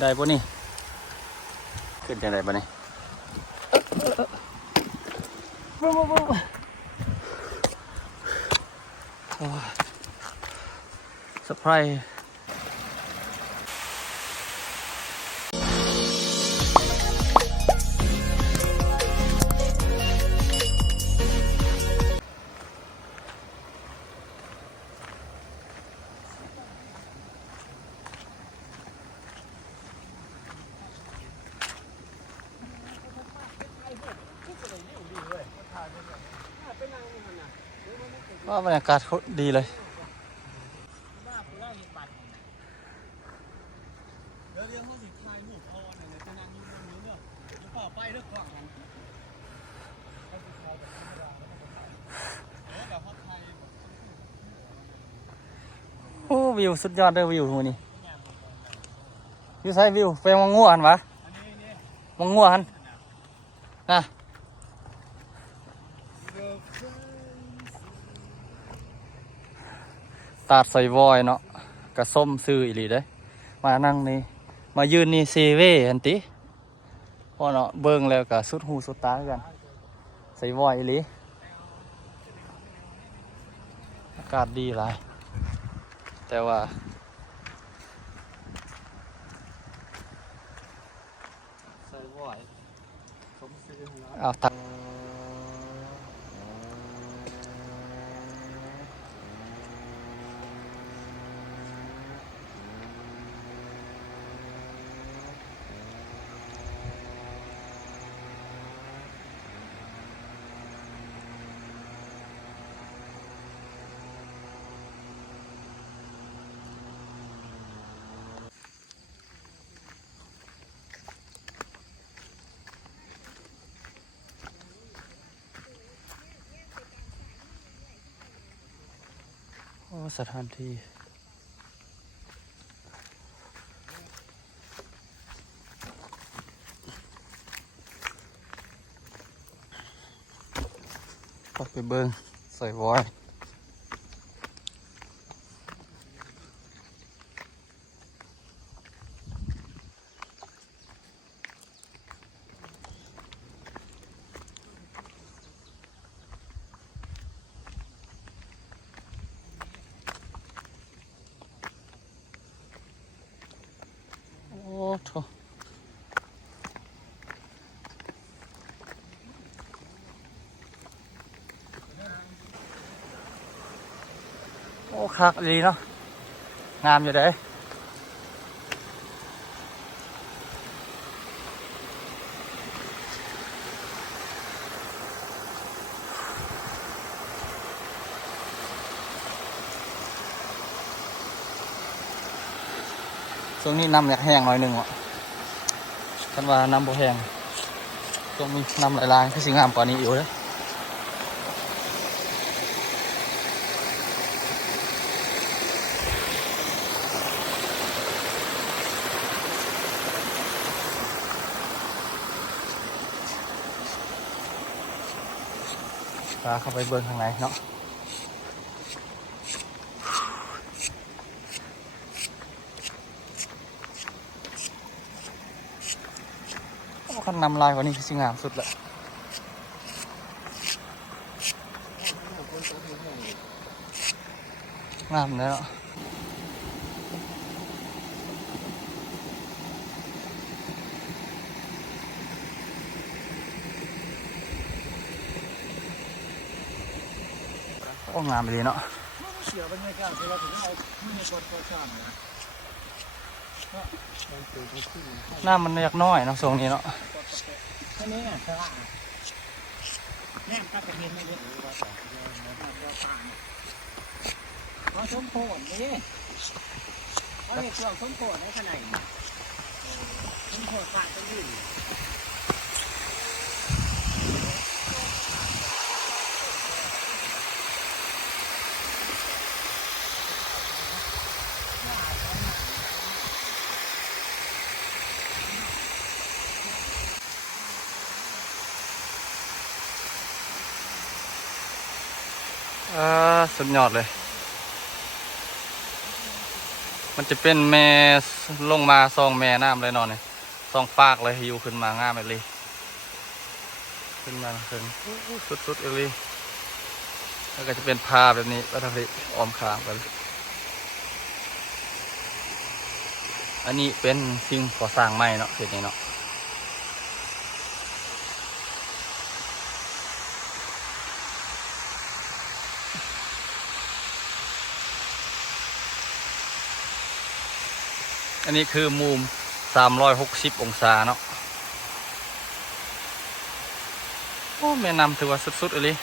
ได้ปะนี่ขึ้นยังไงปะนี่เซอร์ไพรส์ว่าบรรยากาศดีเลยโอ้วิวสุดยอดเลยวิวตรงนี้วิวใช่วิวไปมองงัวหันวะมองงัวหันนะตาดใส่วอยเนาะกระส้มซื้ออีหลีเด้มานั่งนี่มายืนนี่เซเว่ฮันติพอเนาะเบิ่งแล้วก็สุดหูสุดตากันใส่วอยอีหลีอากาศดีหลายแต่ว่าใส่วอยสมซื้อเอาตักโอ้สถานที่ก็ไปเบิ่งใส่วอยโอ้โถโอ้คักดีเนาะงามอยู่เด้ช่วงนี้น้ำอยากแห้งหน่อยหนึ่งวะกันว่าน้ำบ่แห้งช่วงนี้น้ำลายๆคือสิงามกว่านี้อยู่เลยเข้าไปเบิ่งข้างในเนาะขั้นนำลายกว่านี้คือสิงามสุดแหละงามเลยเนาะโอ้งามไปเลยเนาะน้ำมันอยากน้อยเนาะทรงนี้เนาะเขาส้มโพดนี่เขาเรียกว่าส้มโพดในขนาดส้มโพดปากเป็นยื่นสุดยอดเลย มันจะเป็นแม่ลงมาซองแม่น้ำเลยนอนเนี่ยซองฟากเลยอยู่ขึ้นมางามเลยขึ้นมาถึงสุดๆเลยแล้วก็จะเป็นพาแบบนี้วัฒนธรรมอ้อมขางกันอันนี้เป็นสิ่งก่อสร้างใหม่เนาะเห็นไหมเนาะอันนี้คือมุม360องศาเนาะโอ้แม่น้ำถือว่าสุดๆเลย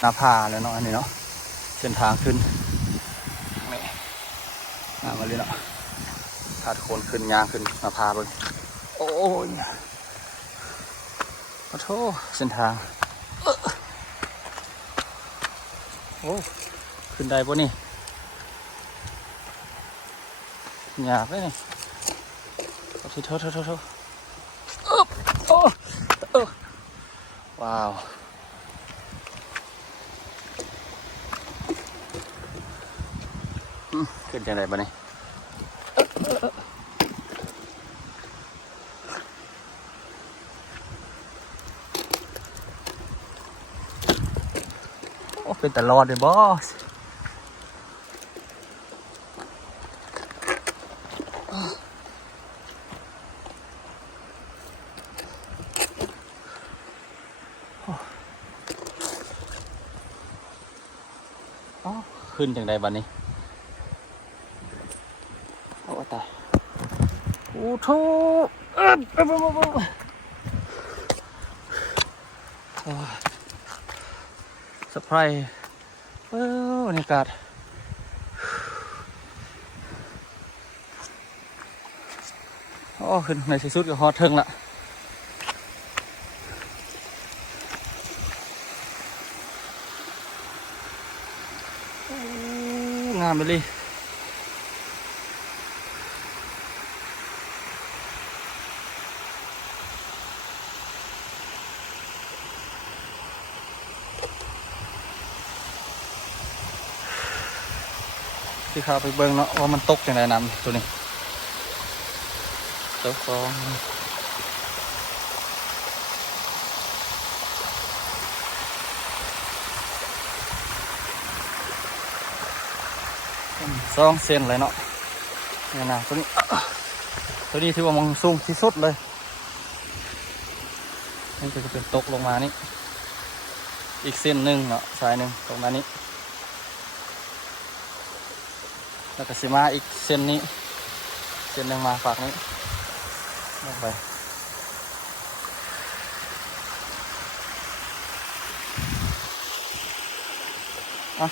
หน้าผาเลยเนาะอันนี้เนาะเส้นทางขึ้นนี่มาเลยเนาะถาดโคนขึ้นยางขึ้นหน้าผาเบิ่งโอ้ยขอโทษเส้นทางโอ้ขึ้นได้ปะนี่หยาบเลยนี่โทษว้าวขึ้นยังไงปะนี่โอ้เป็นแต่รอดเลยบอสขึ้นยังไงบ้านี้โอ้ตายโอ้โถสไพรส์บรรยากาศโอ้ขึ้นในที่สุดก็ฮอตเทิงละงามไปเลยที่ข้าไปเบิ่งเนาะว่ามันตกอย่างไรน้ำตัวนี้ตกฟอง2 เซนเลยเนาะเนี่ยนะตัวนี้ถือว่ามองสูงที่สุดเลยนี่ก็จะเป็นตกลงมานี่อีกเส้นหนึ่งเนาะสายหนึ่งตรงนั้นนี้แล้วก็สิมาอีกเส้นนี้เส้นหนึ่งมาฝากนี้ลงไปอ่ะ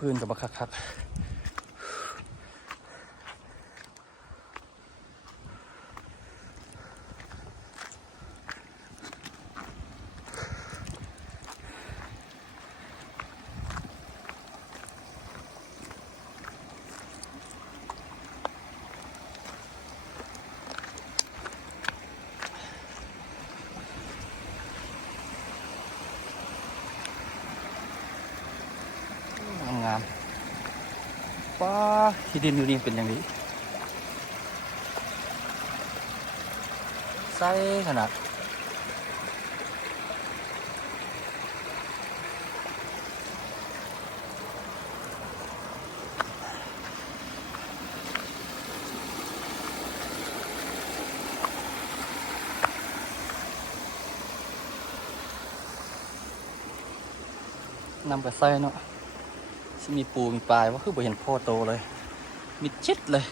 พื้นกับบักคักงามป้าที่ดินอยู่นี่เป็นอย่างนี้ใสขนาดนำกระไซเนาะมีปูมีปลายว่าคือบ่เห็นพ่อโตเลยมิดชิดเลย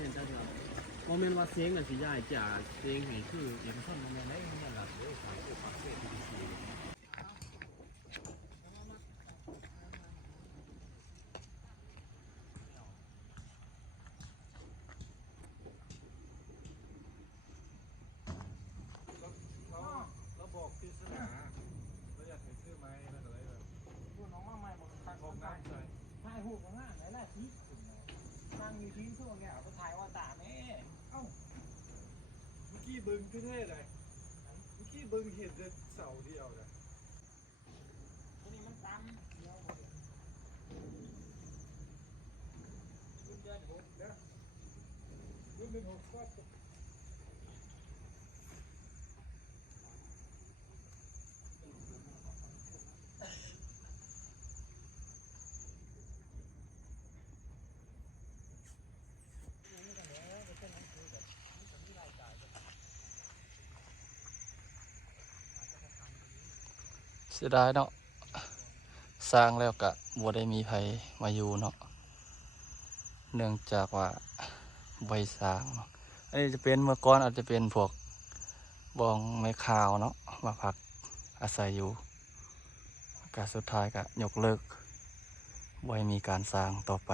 เห็นเจ้าเดียวโมเมนต์ว่าเสียงน่ะสิย้ายจากเสียงให้คือเอกชนโมเมนต์ได้มันหลักเลยสายผู้ปากเสียงดีซีเราบอกปริศนาเราอยากเห็นชื่อไหมนั่นอะไรแบบพูดน้องมาใหม่บอกทางของน้ำใส่ ถ่ายหูปง่ายไหนล่ะที่นั่งอยู่ที่ช่วงเนี้ยไปถ่ายว่าตาแม่ เอ้าเมื่อกี้บึงพี่เท่เลยเมื่อกี้บึงเห็นแต่เสาเดียวเลย ตัวนี้มันตั้มเดียว รุ่นเดือนหกนะรุ่นเดือนหกก็ เสียดายเนาะสร้างแล้วก็บ่ได้มีไผมาอยู่เนาะเนื่องจากว่าใบสร้างเนาะอันนี้จะเป็นเมื่อก่อนอาจจะเป็นพวกบองไม้ขาวเนาะมาพักอาศัยอยู่ก็สุดท้ายก็ยกเลิกบ่ให้มีการสร้างต่อไป